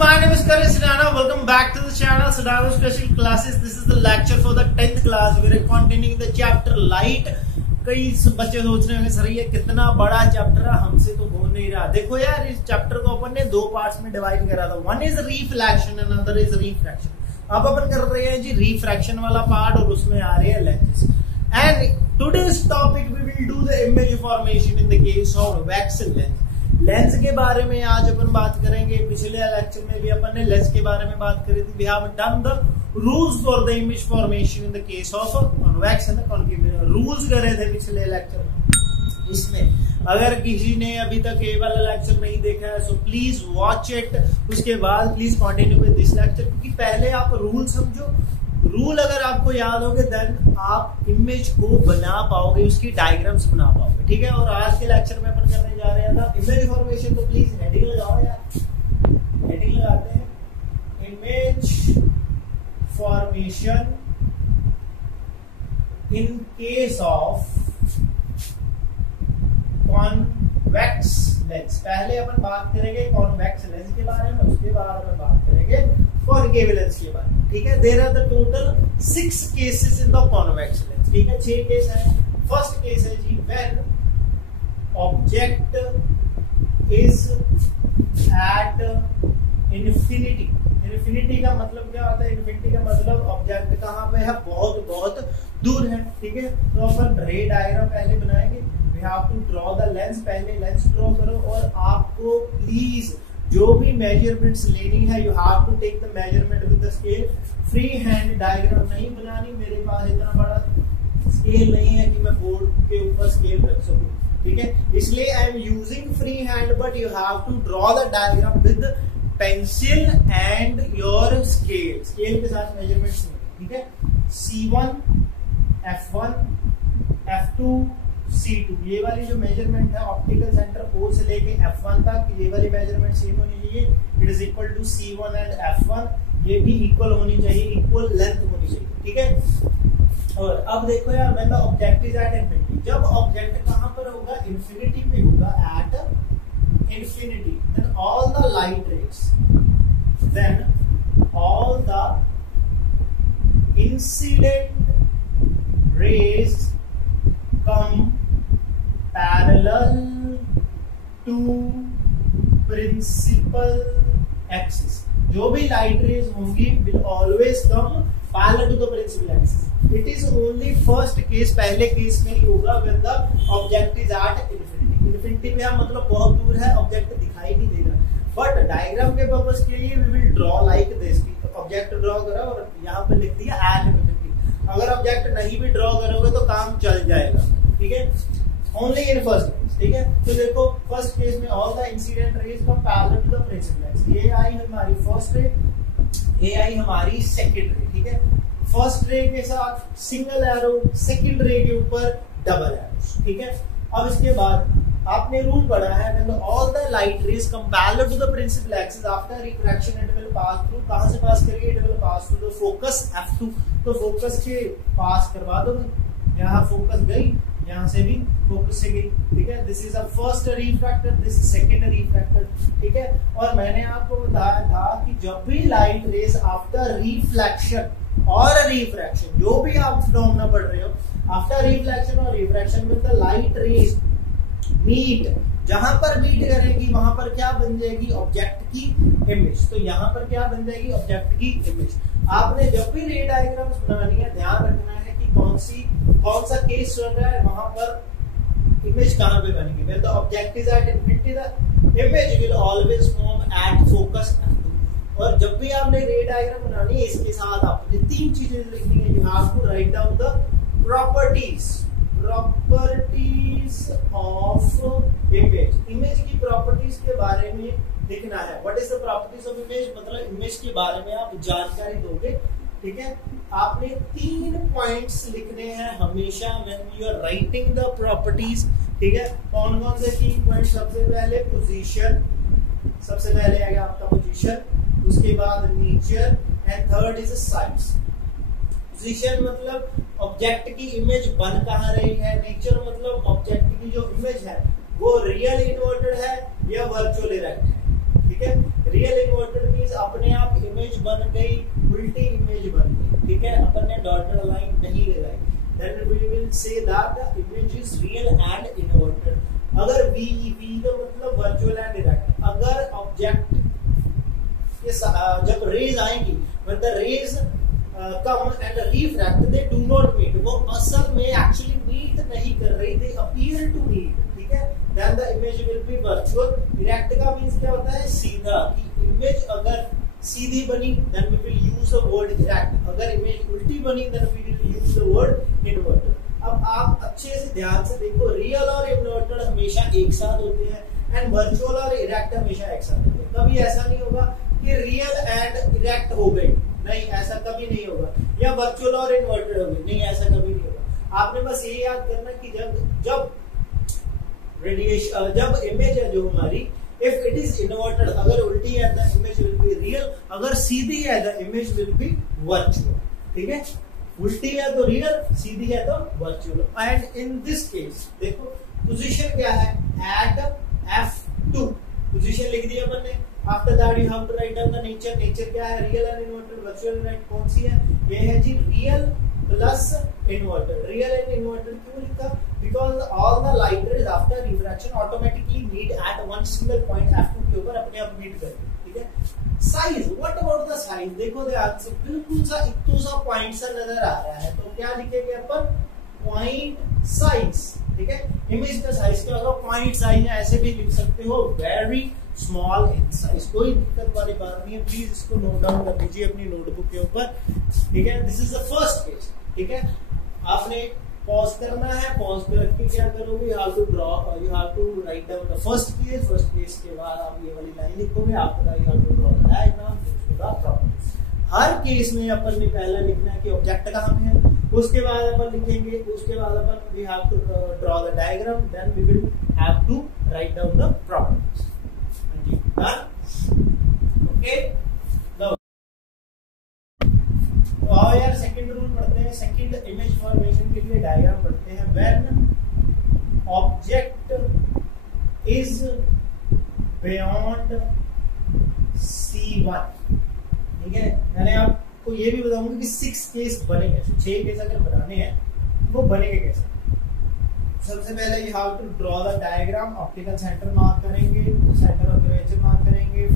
my name is Karan Sidana. Welcome back to the channel Sidana Special Classes. This is the lecture for the 10th class. We are continuing the chapter Light. कई बच्चे सोच रहे होंगे sir ये कितना बड़ा chapter है, हमसे तो हो नहीं रहा। देखो यार, इस चैप्टर को अपन ने दो पार्ट्स में डिवाइड करा था। One is reflection and another is refraction. अब अपन कर रहे हैं जी रिफ्रैक्शन वाला पार्ट और उसमें आ रहे हैं lenses. And today's topic we will do the image formation in the case of convex lens. Lens के बारे में आज अपन बात करेंगे। पिछले लेक्चर में भी अपन ने लेंस के बारे में बात करी थी। We have done the rules for the image formation in the case of convex and concave. Rules करे थे पिछले लेक्चर में। इसमें अगर किसी ने अभी तक ये वाला लेक्चर नहीं देखा है सो प्लीज वॉच इट। उसके बाद please continue with this lecture, क्योंकि पहले आप रूल समझो। रूल अगर आपको याद होंगे देन आप इमेज को बना पाओगे, उसकी डायग्राम्स बना पाओगे। ठीक है। और आज के लेक्चर में अपन करने जा रहे हैं इमेज फॉर्मेशन। तो प्लीज हेडिंग लगाओ यार, हेडिंग लगाते हैं image formation in case of convex lens. पहले अपन बात करेंगे कॉन्वेक्स लेंस के बारे में, उसके बाद अपन बात करेंगे कॉन्केव लेंस के बारे में। ठीक है। There are the total 6 cases in the convex lens. ठीक है, 6 केस है। फर्स्ट केस है जी when object is at infinity. Infinity का मतलब क्या होता है? इन्फिनिटी का मतलब ऑब्जेक्ट कहां पे है? बहुत बहुत दूर है। ठीक है। तो अपन रे डायग्राम पहले बनाएंगे। We have to draw the lens. पहले लेंस ड्रॉ करो और आपको प्लीज जो भी मेजरमेंट्स लेनी है you have to take the measurement with the scale. Free hand diagram नहीं बनानी। मेरे पास इतना बड़ा स्केल नहीं है कि मैं बोर्ड के ऊपर स्केल रख सकूं। ठीक है, इसलिए I am using free hand, but you have to draw the diagram with pencil and your scale. Scale के साथ मेजरमेंट्स नहीं। ठीक है। C1, F1, F2, C2 ये वाली जो मेजरमेंट है ऑप्टिकल सेंटर O से लेके F1 तक, ये वाली मेजरमेंट सेम होनी चाहिए। It is equal to C1 and F1। ये भी इक्वल होनी चाहिए, इक्वल लेंथ होनी चाहिए। ठीक है। और अब देखो यार, when the object is at infinity, जब ऑब्जेक्ट कहां पर होगा? इन्फिनिटी पे होगा। At infinity then all the light rays, then all the incident rays come parallel to principal axis। जो भी लाइट रेज होंगी will always come parallel to the principal axis। it is only first case, पहले case में ही होगा when the object is at infinity। infinity पे हम मतलब बहुत दूर है, ऑब्जेक्ट दिखाई नहीं देगा। बट डायग्राम के पर्पस के लिए we will draw like this। Object draw करा और यहाँ पे लिख दिया at infinity। अगर ऑब्जेक्ट नहीं भी ड्रॉ करोगे तो काम चल जाएगा। ठीक है, ओनली इन फर्स्ट केस। ठीक है। तो देखो फर्स्ट केस में all the incident rays come parallel to the principal axis. ये आई हमारी फर्स्ट रे, ये आई हमारी सेकंड रे। ठीक है। फर्स्ट रे के साथ सिंगल एरो, सेकंड रे के ऊपर डबल एरो। ठीक है। अब इसके बाद आपने रूल पढ़ा है when all the light rays come parallel to the principal axis after refraction it will pass through. कहां से पास करेंगे? It will pass through the focus F2। तो फोकस के पास करवा दो। यहाँ फोकस गई, यहाँ से भी फोकस से गई। ठीक है। This is a first refractor, this is second refractor. ठीक है। और मैंने आपको बताया था कि जब भी लाइट रेज आफ्टर रिफ्लेक्शन और रिफ्रैक्शन, जो भी आप फिनोमेना पढ़ रहे हो, आफ्टर रिफ्लेक्शन और रिफ्रैक्शन में द लाइट रेज मीट, जहां पर मीट करेगी वहां पर क्या बन जाएगी? ऑब्जेक्ट की इमेज। तो यहाँ पर क्या बन जाएगी? ऑब्जेक्ट की इमेज। आपने जब भी रे डायग्राम्स बनानी है ध्यान रखना है कि कौन सा केस चल रहा है, वहां पर इमेज कहां पे बनेगी। When the object is at infinity, the image will always form at focus F2। और जब भी आपने रे डायग्राम बनानी है इसके साथ आपने 3 चीजें लिखनी है। You have to write down the properties of image। Image की प्रॉपर्टीज के बारे में लिखना है। What is the properties of image? मतलब इमेज के बारे में आप जानकारी दोगे। ठीक है। आपने 3 पॉइंट्स लिखने हैं हमेशा when you are writing the properties। ठीक है। कौन कौन से 3 पॉइंट? सबसे पहले पोजीशन, सबसे पहले आएगा आपका पोजीशन, उसके बाद nature and third is size. Position मतलब ऑब्जेक्ट की इमेज बन कहां रही है। नेचर मतलब ऑब्जेक्ट की जो इमेज है वो रियल इन्वर्टेड है या वर्चुअल इरेक्ट है। ठीक है। रियल इन्वर्टेड मींस अपने आप इमेज बन गई, उल्टी इमेज बन गई, ठीक है, अपन ने डॉटेड लाइन नहीं लगाई, then we will say that the image is real and inverted. अगर वी का मतलब वर्चुअल एंड डायरेक्ट, अगर ऑब्जेक्ट के जब रेज आएंगी, when the rays come and refract, they do not meet, वो असल में एक्चुअली मीट नहीं कर रही, they appear to meet, ठीक है, then the image will be virtual। direct का मींस क्या होता है, सीधा, कि इमेज अगर सीधी बनी then we will use the word direct, अगर इमेज उल्टी बनी then we will use the word inverted। अब आप अच्छे से ध्यान से देखो, रियल और इन्वर्टेड हमेशा एक साथ होते हैं एंड वर्चुअल और इरेक्ट हमेशा एक साथ होते हैं। कभी ऐसा नहीं होगा कि रियल एंड इरेक्ट हो गई, नहीं, ऐसा कभी नहीं होगा, या वर्चुअल और इन्वर्टेड हो गई, नहीं, ऐसा कभी नहीं होगा। आपने बस ये याद करना कि जब रेडिएशन, जब इमेज है जो हमारी, इफ इट इज इन्वर्टेड, अगर उल्टी है the image will be real, अगर सीधी है the image will be virtual, ठीक है, उल्टी है तो रियल, सीधी है तो virtual. And in this case देखो पोजीशन क्या है, एट F2 पोजीशन लिख दिया अपन ने। After that you have to write down the nature. Nature क्या है, real and inverted, virtual and कौन सी है, ये है जी real plus inverted. Real and inverted क्यों लिखा, because all the light rays after refraction automatically meet at one single point F2 के ऊपर, अपने आप मीट करेंगे, ठीक है। Size, what about the size, देखो ध्यान से, बिल्कुल सा इतना सा पॉइंट सा नजर आ रहा है, तो क्या लिखेंगे अपन, पॉइंट साइज, ठीक है। इमेज का साइज क्या होगा, पॉइंट साइज, ऐसे भी लिख सकते हो, वेरी स्मॉल इन साइज, कोई दिक्कत वाली बात नहीं है। प्लीज इसको नोट डाउन कर लीजिए अपनी नोटबुक के ऊपर, ठीक है। This is the first case, ठीक है। आपने पॉज करना है, पॉज करके क्या करोगे, you have to draw, you have to write down the first case. First case के बाद आप ये वाली लाइन लिखोगे, after that you have to draw the diagram, उसके बाद प्रॉपर्टीज। हर केस में अपन ने पहला लिखना है कि ऑब्जेक्ट कहां पे है, उसके बाद अपन लिखेंगे, उसके बाद अपन we have to draw the diagram, then we will have to write down the properties. Okay, तो आओ यार सेकंड रूल पढ़ते हैं। सेकंड इमेज फॉर्मेशन के लिए डायग्राम पढ़ते हैं। When object is beyond C1, ठीक है, मैंने आपको ये भी बताऊंगा कि 6 केस बनेंगे, 6 केस अगर बनाने हैं वो बनेंगे कैसे। सबसे पहले you have to draw the diagram, optical centre mark करेंगे, सेंटर ऑफ कर्वेचर मार्क करेंगे,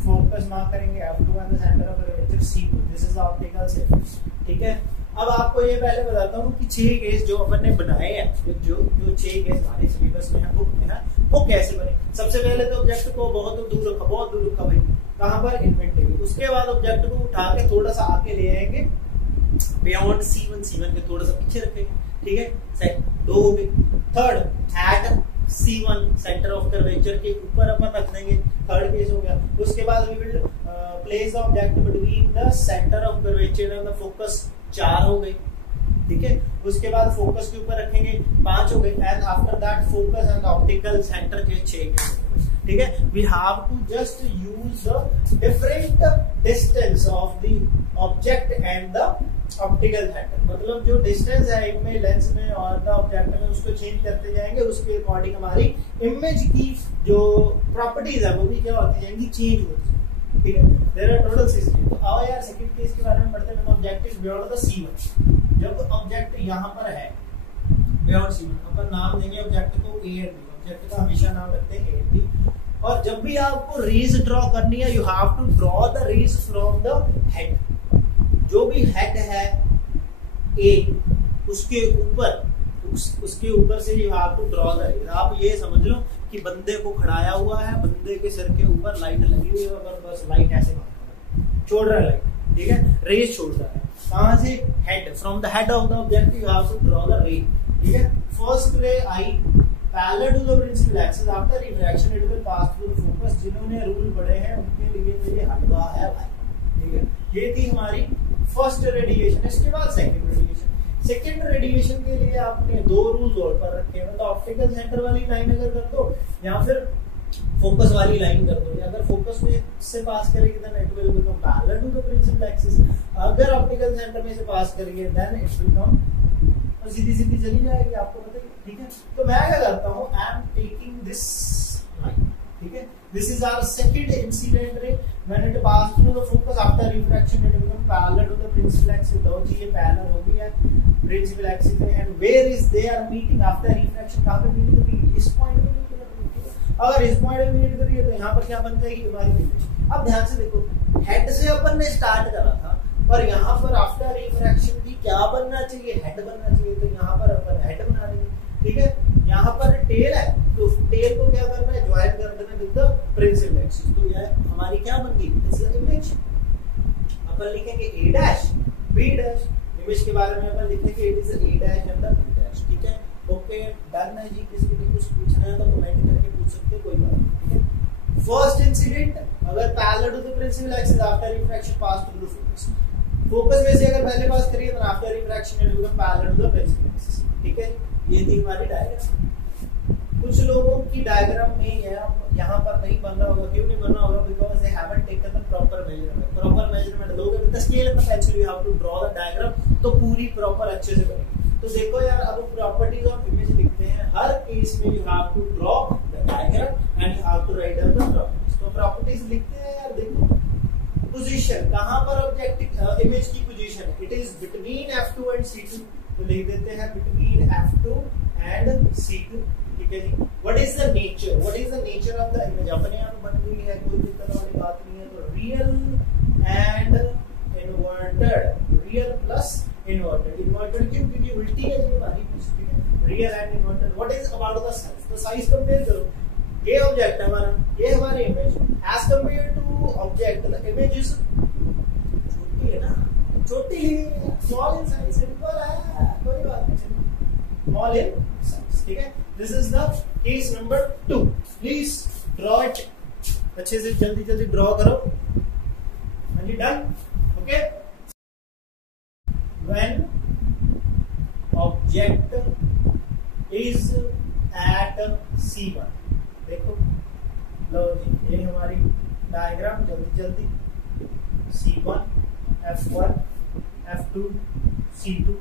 फोकस मार्क करेंगे, F2 and the centre of curvature C2, this is optical centre, ठीक है। अब आपको ये पहले बताता हूँ कि 6 केस जो अपन ने बनाए हैं, जो 6 केस हमारे सिलेबस में है, बुक में है, वो कैसे बने। सबसे पहले तो ऑब्जेक्ट को बहुत दूर रखा भाई, कहां पर, इन्वेंटरी। उसके बाद ऑब्जेक्ट को उठा के थोड़ा सा आगे ले आएंगे, बियॉन्ड C1 के थोड़ा सा पीछे रखेंगे, ठीक है, सेकंड 2 हो गए। Third, at C1 centre of curvature के ऊपर अपन रख देंगे, थर्ड केस हो गया। उसके बाद we will place the object between the centre of curvature and the focus, 4 हो गई, ठीक है। उसके बाद फोकस के ऊपर रखेंगे, 5 हो गए। And after that focus and optical centre के 6, ठीक है। We have to just use the different distance of the object and the optical centre, मतलब जो डिस्टेंस है इनमें, लेंस में और द ऑब्जेक्ट में, उसको चेंज करते जाएंगे, उसके अकॉर्डिंग हमारी इमेज की जो प्रॉपर्टीज है वो भी क्या होती जाएंगी, चेंज होती जाएंगी, ठीक है। There are total 6 case. तो आओ यार सेकंड केस के बारे में पढ़ते हैं। Object is beyond the C1, जब ऑब्जेक्ट यहाँ पर है बियॉन्ड C1, अपन नाम देंगे ऑब्जेक्ट को A एंड B, ऑब्जेक्ट का हमेशा नाम रखते हैं A एंड B। और जब भी आपको रेज ड्रॉ करनी है, you have to draw the rays from the head, जो भी हेड है A, उसके ऊपर से you have to draw the rays. आप ये समझ लो कि बंदे को खड़ाया हुआ है, बंदे के सिर के ऊपर लाइट लगी हुई है, और बस लाइट ऐसे छोड़ रहा है लाइट, ठीक है, रेज छोड़ रहा है। कहां से, head, from the head of the object you have to draw the ray, ठीक है। First ray I parallel to the principal axis, after refraction it will pass through the focus. जिन्होंने रूल पढ़े हैं उनके लिए तो ये हलवा है भाई, ठीक है। ये थी हमारी फर्स्ट रेडिएशन। इसके बाद सेकंड रेडिएशन। सेकंड रेडिएशन के लिए आपने 2 रूल्स और पर रखे हैं, मतलब ऑप्टिकल सेंटर वाली लाइन अगर कर दो या फिर फोकस वाली लाइन कर दो। अगर फोकस में से पास करेगी then it will become parallel to the principal axis, अगर ऑप्टिकल सेंटर में से पास करेंगे देन इट विल कम, और सीधी सीधी चली जाएगी, आपको पता है, ठीक है। तो मैं क्या करता हूँ, I am taking this line, ठीक है, this is our second incident ray when it pass through the focus after refraction it become parallel to the principal axis. दो चीजें पैरेलल हो गई है प्रिंसिपल एक्सिस में, and where is they are meeting after refraction, कहां पे meeting होगी, इस पॉइंट पे मीट करेगी। अगर इस पॉइंट पे मीट करी है तो यहां पर क्या बन जाएगी हमारी इमेज। अब ध्यान से देखो, हेड से अपन ने स्टार्ट करा था, पर यहाँ पर आफ्टर रिफ्रैक्शन भी क्या बनना चाहिए, हेड बनना चाहिए, तो यहाँ पर अपन हेड बना देंगे। ठीक है, यहाँ पर टेल है तो टेल को क्या करना है, ज्वाइन कर देना विद द प्रिंसिपल एक्सिस। तो यह हमारी क्या बन गई, दिस इज इमेज। अपन लिखेंगे a dash b dash, image के बारे में अपन लिखेंगे it is a dash and the b dash. ठीक है, ओके डन है जी। किसी को कुछ पूछना है तो कमेंट करके पूछ सकते हो, कोई बात नहीं। ठीक है, फर्स्ट इंसिडेंट अगर parallel to the principal axis after refraction pass through the focus, focus में से अगर पहले पास करिए तो after refraction it become parallel to the principal axis. ठीक है, ये थी हमारी डायग्राम। कुछ लोगों की डायग्राम में यहाँ पर नहीं बन रहा होगा, क्यों नहीं बन रहा होगा, because they haven't taken the proper measurement. Proper measurement लोगे with the scale and the pencil you have to draw the diagram, तो पूरी प्रॉपर अच्छे से बनेगी। तो देखो यार, अब प्रॉपर्टीज ऑफ इमेज लिखते हैं, हर केस में you have to draw the diagram and you have to write down the properties. तो प्रॉपर्टीज लिखते हैं यार। देखो, पोजीशन, कहां पर ऑब्जेक्ट इमेज की पोजीशन है, it is between f2 and c2, तो लिख देते हैं बिटवीन f2 एंड c2। ठीक है जी, what is the nature, what is the nature of the image, अपने आप बन गई है, कोई दिक्कत वाली बात नहीं है। तो real and inverted, real plus inverted, inverted क्यों, क्योंकि उल्टी है जी हमारी। ठीक है, real and inverted. What is about the size, तो साइज कंपेयर करो, ये ऑब्जेक्ट है हमारा, ये हमारी image, as compare to object the image इज छोटी है ना, छोटी है, स्मॉल इन साइज, सिंपल है, कोई बात नहीं, स्मॉल इन साइज। ठीक है, this is the case number 2। Please draw it, अच्छे से जल्दी जल्दी ड्रॉ करो। हाँ जी, done. Okay, when object is at C1, देखो लो जी, ये हमारी डायग्राम, जल्दी जल्दी, C1 F1 F2 C2,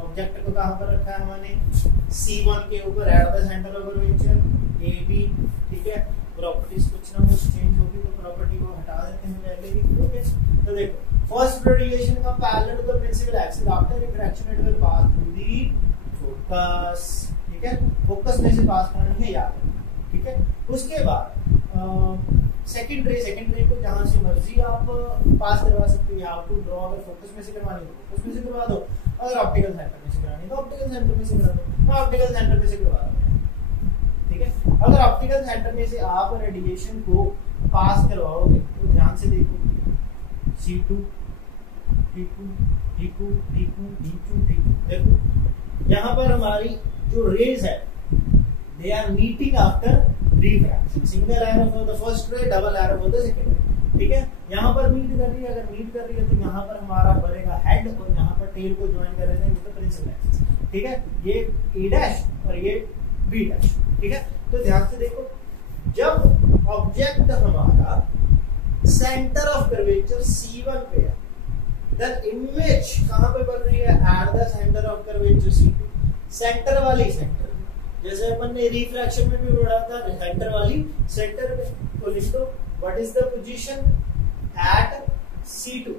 object को कहां पर रखा है हमने, C1 के ऊपर, at the centre of curvature AB। ठीक है, प्रॉपर्टीज कुछ ना कुछ चेंज होगी तो प्रॉपर्टी को हटा देते हैं पहले ही। ओके, तो देखो, फर्स्ट रेडिएशन का parallel to the principal axis after refraction it will pass through the focus. ठीक है, फोकस में से पास करनी है याद। ठीक है, उसके बाद सेकंड रे को जहां से मर्जी आप पास करवा सकते हो, या आप ड्रॉ अगर फोकस में से करवानी हो फोकस में से करवा दो, अगर ऑप्टिकल सेंटर में से करानी तो ऑप्टिकल सेंटर में से करा दो, मैं ऑप्टिकल सेंटर में से करवा रहा हूं। ठीक है, अगर ऑप्टिकल सेंटर में से आप रेडिएशन को पास करवाओगे तो ध्यान से देखो, C2 D2 D2 D2 D2 D2, देखो यहाँ पर हमारी जो रेज है they are meeting after refraction, single arrow for the first ray, double arrow for the second ray। ठीक है, यहाँ पर मीट कर रही है, अगर मीट कर रही है तो यहाँ पर हमारा बनेगा हेड और यहाँ पर टेल को ज्वाइन कर रहे हैं विद द प्रिंसिपल एक्सिस। ठीक है, ये A डैश और ये B डैश। ठीक है, तो ध्यान से देखो, जब ऑब्जेक्ट हमारा सेंटर ऑफ कर्वेचर C1 पे है, देन इमेज कहां पे बन रही है, at the centre of curvature C2, centre वाली सेंटर, जैसे अपन ने रिफ्रैक्शन में भी पढ़ा था, सेंटर वाली सेंटर में। तो लिख दो, what is the position at C2,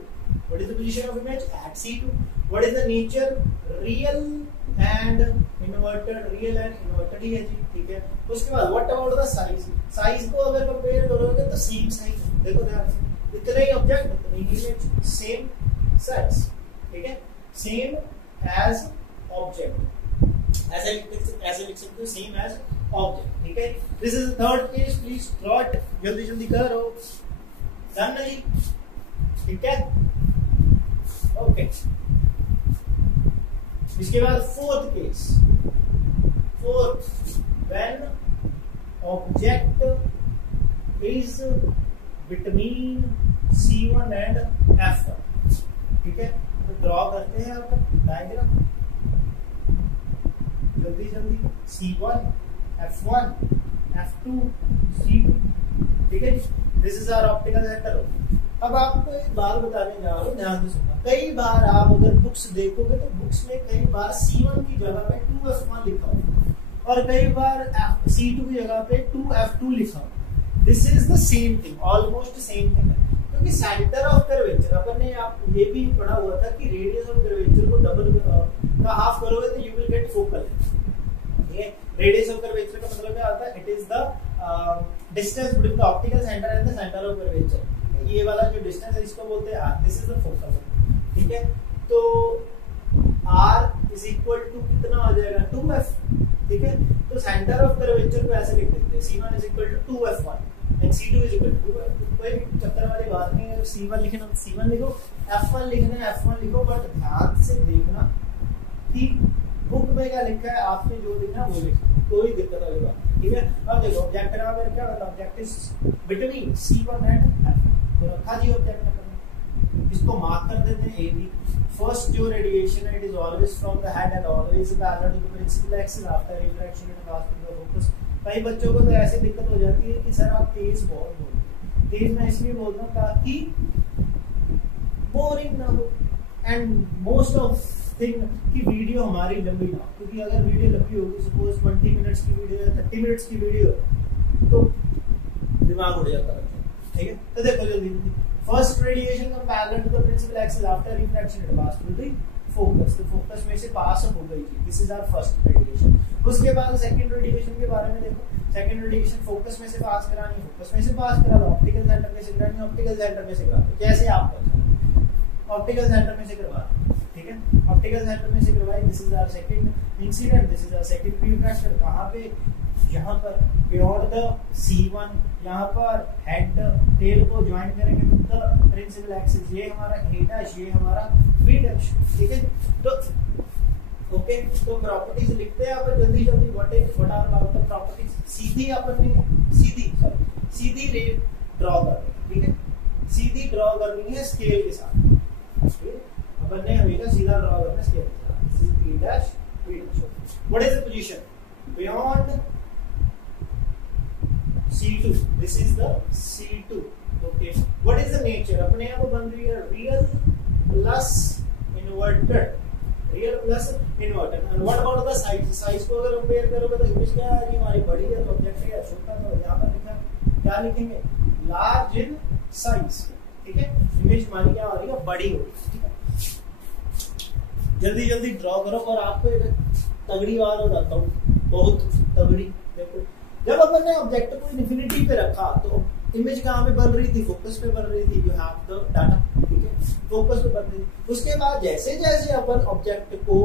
what is the position of image at C2, what is the nature, real and inverted, real and inverted ही है जी। ठीक है, उसके बाद what about the size, size को अगर कंपेयर करोगे तो सेम साइज, देखो ध्यान से, इतने ही ऑब्जेक्ट उतनी ही इमेज, सेम साइज। ठीक है, सेम एज ऑब्जेक्ट, ऐसे लिख सकते हो, सेम एज ऑब्जेक्ट। ठीक है, this is the third case, please draw it, जल्दी जल्दी करो। डन है जी, ठीक है, ओके। इसके बाद fourth case, when object is between C1 and F1। ठीक है, तो ड्रॉ करते हैं आप डायग्राम, जल्दी जल्दी, C1 F1 F2 C2। ठीक है, this is our optical centre. अब आपको एक बात बताने जा रहा हूँ, ध्यान से सुनना। कई बार आप अगर बुक्स देखोगे तो बुक्स में कई बार C1 की जगह पे 2F1 लिखा होगा और कई बार C2 की जगह पे 2F2 लिखा होगा। This is the same thing, almost same thing है, क्योंकि सेंटर ऑफ कर्वेचर अपन ने आप ये भी पढ़ा हुआ था कि रेडियस ऑफ कर्वेचर को डबल का हाफ करोगे तो यू विल गेट फोकल। ये रेडियस ऑफ कर्वेचर का मतलब क्या होता है? It is the distance between the optical centre and the centre of curvature. ये वाला जो डिस्टेंस है इसको बोलते हैं r, this is the focal, ठीक है। तो r इज इक्वल टू कितना हो जाएगा? 2f, ठीक है। तो सेंटर ऑफ कर्वेचर को ऐसे लिख देते हैं, c1 is equal to 2f1 and c2 is equal to, कोई चक्कर वाली बात नहीं है। c1 लिखना तो c1 लिखो, f1 लिखना है f1 लिखो, बट ध्यान से देखना कि बुक में क्या लिखा है, आपने जो लिखा वो लिखो, कोई दिक्कत वाली बात नहीं, ठीक है। अब देखो ऑब्जेक्ट का मेरा क्या होता है? Object is between c1 and f, तो रखा जी ऑब्जेक्ट का, इसको मार्क कर देते हैं ab। फर्स्ट जो रेडिएशन है, it is always from the head and always parallel to the principal axis after refraction it pass to the focus. कई बच्चों को तो ऐसी दिक्कत हो जाती है कि सर आप तेज बहुत बोलते हैं। तेज मैं इसलिए बोलता हूँ ताकि बोरिंग ना हो एंड मोस्ट ऑफ थिंग कि वीडियो हमारी लंबी ना हो, क्योंकि अगर वीडियो लंबी होगी, सपोज 20 मिनट्स की वीडियो है, 30 मिनट्स की वीडियो, तो दिमाग उड़ जाता है, ठीक है। तो देखो जल्दी जल्दी, फर्स्ट रेडिएशन का parallel to the principal axis after refraction it pass to the focus, तो फोकस में से पास हो गई थी, this is our first radiation. उसके बाद सेकंड रेडिएशन के बारे में देखो, सेकंड रेडिएशन फोकस में से पास करानी, फोकस में से पास करा लो, ऑप्टिकल सेंटर में से करानी, ऑप्टिकल सेंटर में से करा लो, जैसे आप ऑप्टिकल सेंटर में से करवा लो, ठीक है। ऑप्टिकल सेंटर में से करवाई, this is our second incident, this is our second refraction. कहां पे? यहाँ पर बियॉन्ड द C1, यहाँ पर हेड टेल को ज्वाइन करेंगे विद द प्रिंसिपल एक्सिस, ये हमारा A', ये हमारा B', ठीक है। तो ओके, तो प्रॉपर्टीज लिखते हैं अपन जल्दी जल्दी। What are about the properties? सीधी अपन ने सीधी रे ड्रॉ करनी है, ठीक है। सीधी ड्रॉ करनी है स्केल के साथ, अपन ने हमेशा सीधा ड्रॉ करना है स्केल के साथ। C', B', what is the position beyond C2, this is the C2, okay. What is the nature? अपने आप बन रही है real plus inverted, and what about the size? Size को अगर कंपेयर करोगे तो इमेज क्या आ रही है हमारी? बड़ी है, तो ऑब्जेक्ट क्या छोटा, तो यहाँ पर लिखा क्या लिखेंगे? लार्ज इन साइज, ठीक है। इमेज हमारी क्या हो रही है? बड़ी हो रही है, ठीक है। जल्दी जल्दी ड्रॉ करो। और आपको एक तगड़ी बात बताता हूँ, बहुत तगड़ी। देखो जब अपन ने ऑब्जेक्ट को इन्फिनिटी पे रखा तो इमेज कहाँ पे बन रही थी? फोकस पे बन रही थी, यू हैव द डाटा, ठीक है, फोकस पे बन रही थी। उसके बाद जैसे जैसे अपन ऑब्जेक्ट को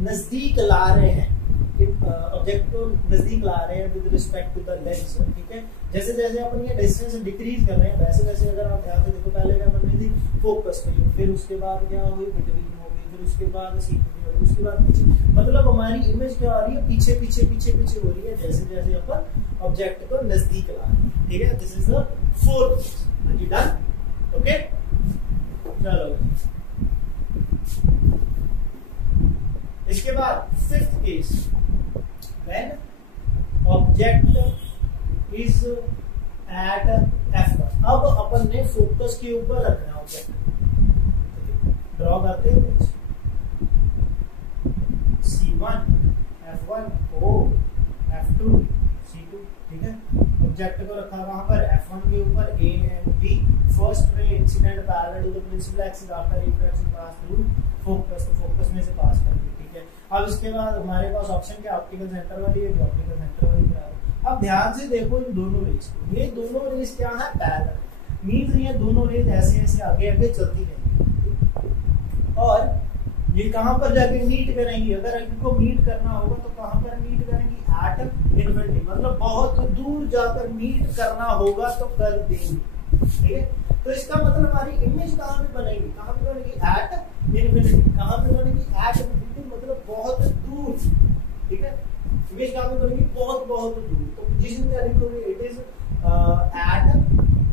नजदीक ला रहे हैं, ऑब्जेक्ट को नजदीक ला रहे हैं with respect to the lens, ठीक है, जैसे जैसे अपन ये डिस्टेंस डिक्रीज कर रहे हैं, वैसे वैसे अगर आप ध्यान से देखो, पहले क्या बन रही थी? फोकस पे, फिर उसके बाद क्या हुई? बिटवीन हो गई, फिर उसके बाद उसके बाद पीछे, मतलब हमारी इमेज क्या आ रही है? पीछे पीछे पीछे पीछे हो रही है, जैसे जैसे अपन ऑब्जेक्ट को नजदीक ला रहे हैं, ठीक है। This is the fourth, done, okay. चलो इसके बाद fifth case, when object is at F1। अब अपन ने फोकस के ऊपर रखना है ऑब्जेक्ट, ड्रॉ करते हैं C1, F1, O, F2, C2, ठीक है। ऑब्जेक्ट को रखा वहां पर F1 के ऊपर, A and B, first ray incident parallel to the principal axis after refraction pass through focus, तो फोकस में से पास कर दी, ठीक है। अब इसके बाद हमारे पास ऑप्शन क्या? ऑप्टिकल सेंटर वाली है, तो ऑप्टिकल सेंटर वाली करा दो। अब ध्यान से देखो इन दोनों रेज को, ये दोनों रेज क्या है? पैरेलल, मींस ये दोनों रेज ऐसे ऐसे आगे आगे चलती रहेंगी और ये कहां पर जाके मीट करेंगी? अगर इनको मीट करना होगा तो कहां पर मीट करेंगी? एट इन्फिनिटी, मतलब बहुत दूर जाकर मीट करना होगा तो कर देंगी, ठीक है। तो इसका मतलब हमारी इमेज कहां पे बनेगी? कहां पे बनेगी? At infinity. कहां पे बनेगी? एट इन्फिनिटी, मतलब बहुत दूर, ठीक है। इमेज कहां पे बनेगी? बहुत बहुत दूर। तो पोजीशन क्या लिखोगे? It is at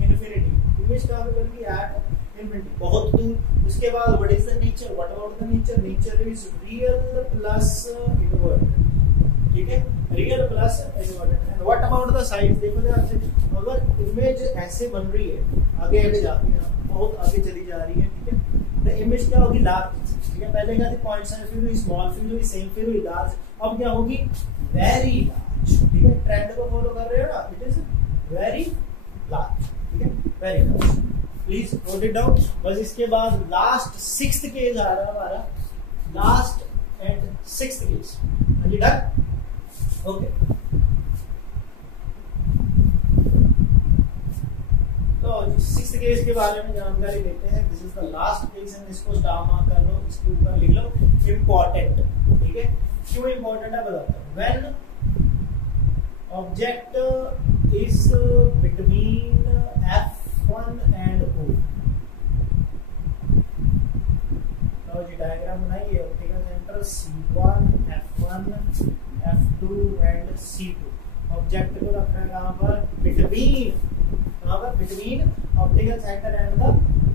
infinity. Image कहां पे बनेगी? एट इन्फिनिटी, बहुत दूर। उसके बाद what is the nature? What about the nature? Nature is real plus inverted, ठीक है, real plus inverted. And what about the size? देखो ध्यान से, अगर इमेज ऐसे बन रही है, आगे आगे जाती है, बहुत आगे चली जा रही है, ठीक है, तो इमेज क्या होगी? लार्ज, ठीक है। पहले क्या थी? पॉइंट साइज, फिर हुई स्मॉल, फिर हुई सेम, फिर हुई लार्ज, अब क्या होगी? वेरी लार्ज, ठीक है, ट्रेंड को फॉलो कर रहे हो ना, इट इज वेरी लार्ज, ठीक है, very large, please note it down. बस इसके बाद लास्ट 6th केस आ रहा है हमारा, last and 6th case, done, okay. तो 6th केस के बारे में जानकारी लेते हैं। This is the last case and इसको स्टार मार्क कर लो, इसके ऊपर लिख लो इम्पोर्टेंट, ठीक है। क्यों इम्पोर्टेंट है बताता हूं। When object is between F1 and O, तो जी डायग्राम बनाइए, optical centre C1 F1 F2 and C2। Object को रखना है कहां पर, between, between optical centre and the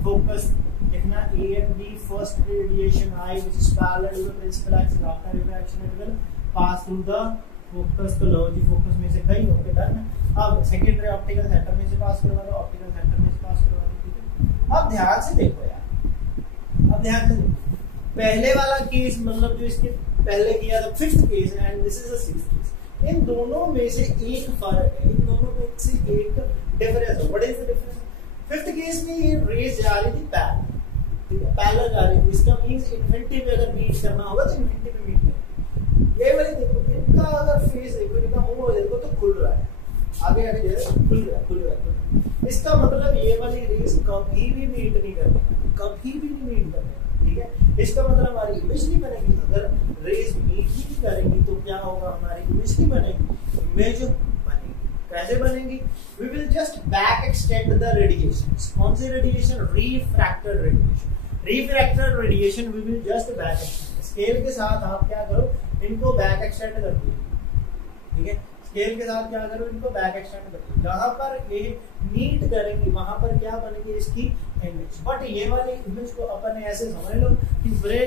focus. लिखना A and B first radiation I which is parallel to the principal axis after refraction it will pass through the focus। तो लो जी focus में से गई, ओके डन। अब secondary optical centre में से पास करवा दो, ऑप्टिकल सेंटर में से पास करवा दो, ठीक है। अब ध्यान से देखो यार, अब ध्यान से देखो, पहले वाला केस मतलब जो इसके पहले किया था 5th case and this is the 6th case, इन दोनों में से एक फर्क है, इन दोनों में से एक डिफरेंस है। What is the difference? 5th case में ये रेज जा रही थी पैरेलल, ठीक है, पैरेलल जा रही थी, इसका मींस इन्फिनिटी पे अगर मीट करना होगा तो इन्फिनिटी पे मीट करेगा। ये वाले देखो, इनका अगर फेस देखो, इनका मुंह देखो तो खुल रहा है, आगे आगे जो है खुल रहा है। इसका मतलब ये वाली रेज कभी भी मीट नहीं करनी, कभी भी नहीं मीट करनी, ठीक है। इसका मतलब हमारी इमेज नहीं बनेगी। अगर रेज मीट ही नहीं करेंगी तो क्या होगा, हमारी इमेज नहीं बनेगी, इमेज बनेगी। कैसे बनेगी? We will just back extend the radiations. कौन सी radiation? Refracted radiation. Refracted radiation we will just back extend. Scale के साथ आप क्या करो, इनको बैक एक्सटेंड कर दो, ठीक है। स्केल के साथ क्या करो, इनको बैक एक्सटेंड कर दो। जहां पर ये मीट करेंगी वहां पर क्या बनेगी, इसकी इमेज। बट ये वाली इमेज को अपन ऐसे समझ लो कि पूरे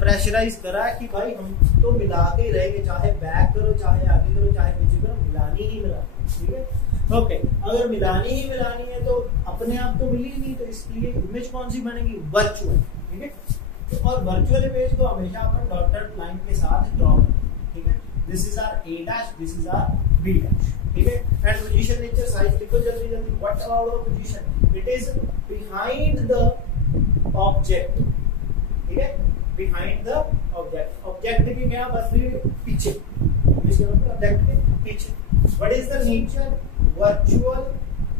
प्रेशराइज करा कि भाई हम तो मिला के ही रहेंगे, चाहे बैक करो, चाहे आगे करो, चाहे पीछे करो, मिलानी ही मिलानी, ठीक है। ओके, अगर मिलानी ही मिलानी है तो अपने आप तो मिली नहीं, तो इसके लिए इमेज कौन सी बनेगी, वर्चुअल, ठीक है। और वर्चुअल इमेज को हमेशा अपन डॉटेड लाइन के साथ ड्रॉ करेंगे, ठीक है। This is our A dash, this is our B dash, ठीक है। एंड पोजीशन, नेचर, साइज लिखो जल्दी जल्दी। What about the position? It is behind the object, ठीक है, बिहाइंड द ऑब्जेक्ट। ऑब्जेक्ट के क्या बस पीछे, ऑब्जेक्ट के पीछे। What is the nature? Virtual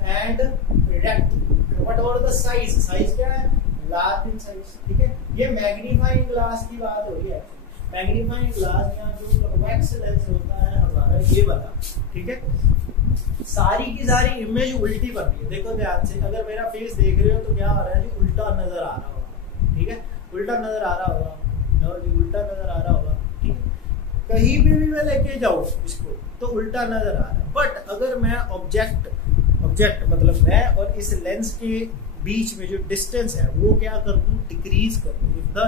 and direct. What about the size? Size क्या है? लार्ज इन साइज, ठीक है। ये मैग्नीफाइंग ग्लास की बात हो रही है। मैग्नीफाइंग ग्लास यहाँ जो कन्वेक्स लेंस होता है हमारा ये वाला, ठीक है। सारी की सारी इमेज उल्टी बन रही है, देखो ध्यान से। अगर मेरा फेस देख रहे हो तो क्या हो रहा है जी, उल्टा नजर आ रहा होगा, ठीक है, उल्टा नजर आ रहा होगा, जी उल्टा नजर आ रहा होगा, ठीक है। कहीं भी मैं लेके जाऊँ इसको तो उल्टा नजर आ रहा है। बट अगर मैं ऑब्जेक्ट मतलब मैं और इस लेंस के बीच में जो डिस्टेंस है वो क्या कर दूं, डिक्रीज कर दूं। If the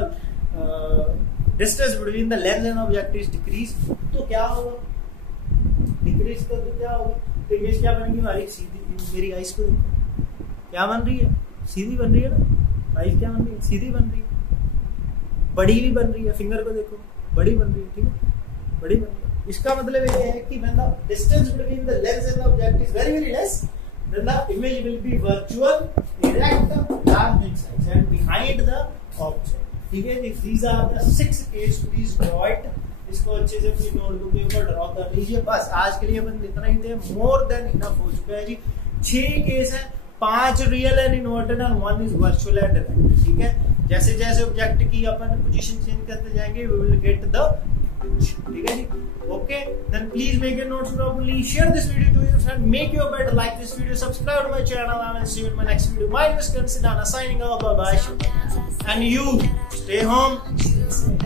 distance between the lens and object is decrease, तो क्या होगा, डिक्रीज कर दो, क्या होगा, तो इमेज क्या बनेगी हमारी, सीधी। मेरी आइस को देखो क्या बन रही है, सीधी बन रही है ना, आइस क्या बन रही है, सीधी बन रही है, बड़ी भी बन रही है। फिंगर को देखो, बड़ी बन रही है, ठीक है, बड़ी बन रही है। इसका मतलब ये है कि when the distance between the lens and the object is very very less, then the image will be virtual, erect, large in size and behind the object, ठीक है। These are the 6 cases, please draw it। इसको अच्छे से अपनी notebook के ऊपर draw कर लीजिए। बस आज के लिए अपन इतना ही थे, मोर देन इनफ हो चुका है जी। 6 केस है, 5 रियल एंड इनवर्टेड और 1 इज वर्चुअल एंड डायरेक्ट, ठीक है। जैसे जैसे ऑब्जेक्ट की अपन पोजीशन चेंज करते जाएंगे we will get the image, ठीक है जी। Okay, then please make your notes properly. Share this video to your friend. Make your bed, like this video, subscribe to my channel, and see you in my next video. My name is Kansidana signing off. Bye bye. And you stay home.